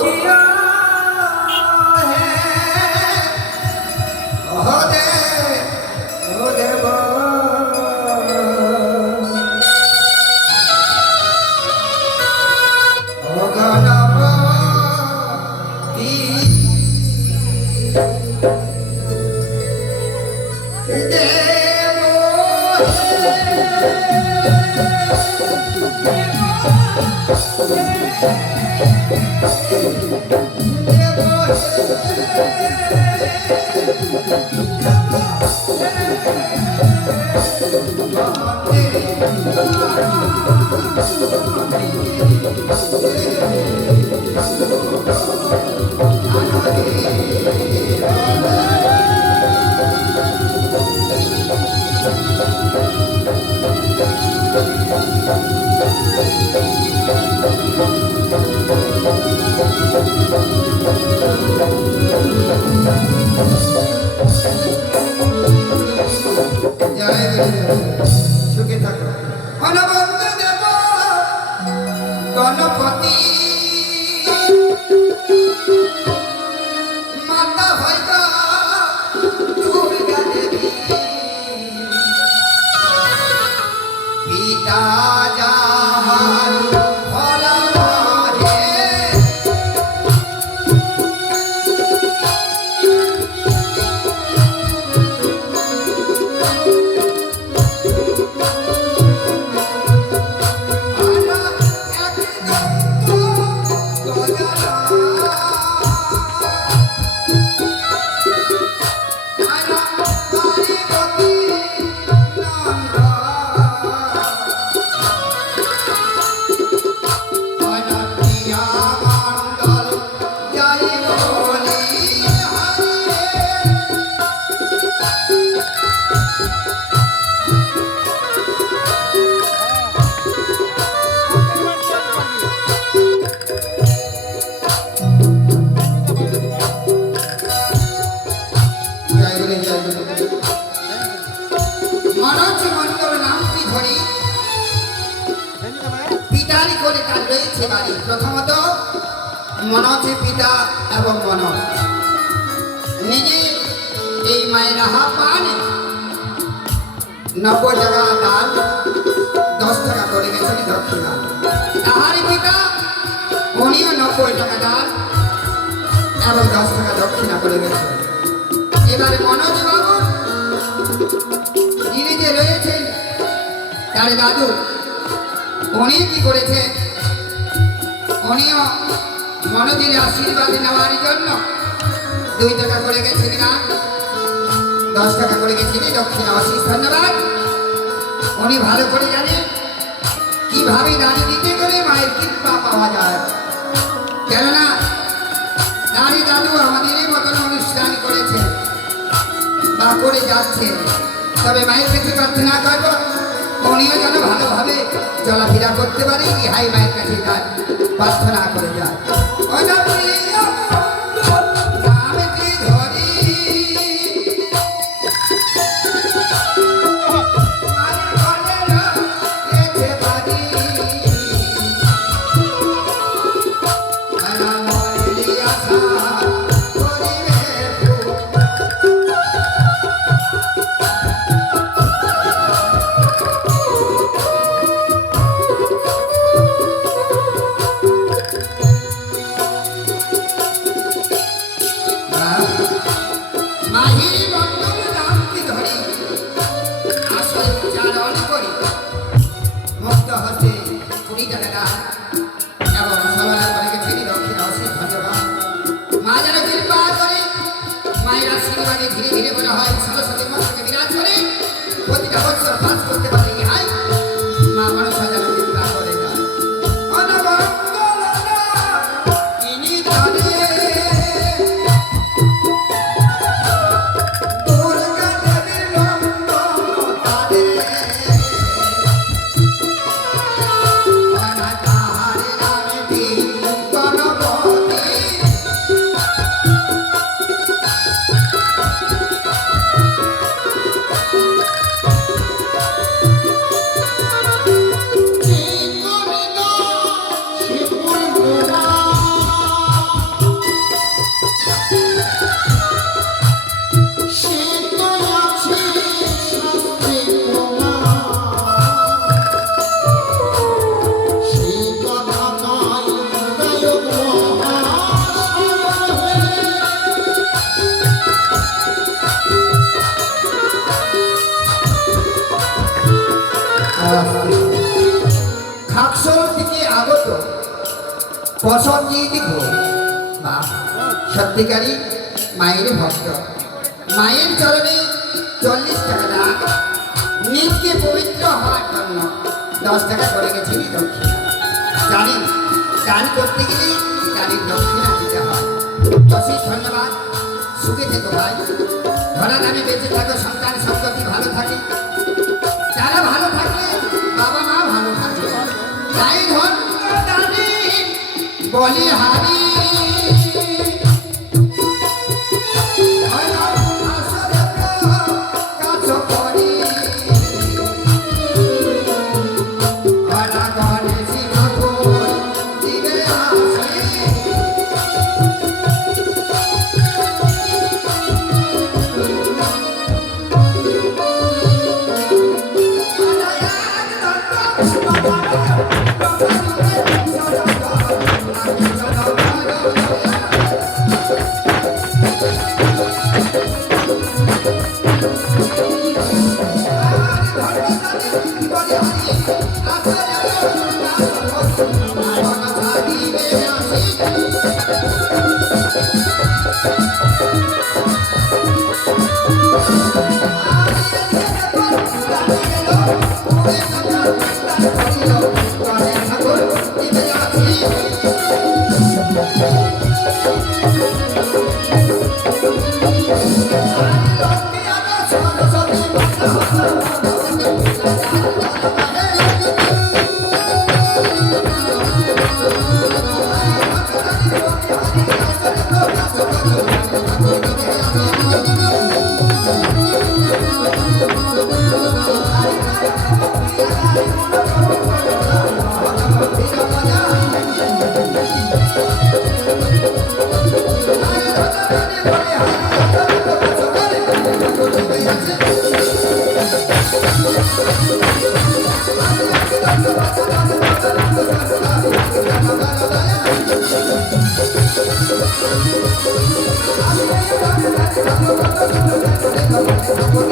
किया है ओ देव ओ गणपति সুখে থাকো অনবদ্য দেব গণপতি মাতা হয়তো দুর্গা দেবী পিতা যাহার প্রথমত মনোজের পিতা এবং মনোজ নিজে এই মায়ের আহ্বানে 90 টাকা দান 10 টাকা করে গেছেন দক্ষিণা তাহারই পিতা উনিও 90 টাকা দান এবং 10 টাকা দক্ষিণা করে গেছেন এবারে মনোজ বাবু যিনি যে রয়েছেন তার দাদু উনি কি করেছে উনিও মনোজের আশীর্বাদ নেওয়ার জন্য 2 টাকা করে গেছেন না 10 টাকা করে গেছেন দক্ষিণা অশেষ ধন্যবাদ উনি ভালো করে জানেন কিভাবে দাঁড়ি দিতে গেলে মায়ের কৃপা পাওয়া যায় কেননা নারী দাদু আমাদের মতন অনুষ্ঠান করেছে বা করে যাচ্ছে তবে মায়ের কাছে প্রার্থনা করব উনিও যেন ভালোভাবে চলাফেরা করতে পারে ইহাই মায়ের কাছে তার প্রার্থনা করে যায় মায়ের আশীর্বাদে ধীরে ধীরে বলা হয় সরস্বতী মাকে বিরাজ করে প্রতিটা বছর পাস করতে পারে ইহাই মা মনসা যেন কৃপা করে যায় খাকসল থেকে আগত প্রসঞ্জিত ঘোষ বা সত্যিকারী মায়ের ভক্ত। মায়ের চরণে 40 টাকা দান, নিজকে পবিত্র হওয়ার জন্য 10 টাকা করে গেছিলি দক্ষিণা। জানি দান করতে গেলে দানের দক্ষিণা দিতে হয়। অশেষ ধন্যবাদ। সুখে থেকো ভাই, ধরা দামে বেঁচে থাকো, সন্তান সন্ততি ভালো থাকে, যারা ভালো থাকে বাবা মা ভালো থাকে। তাই ধন্য দানে বলি হারি Thank you.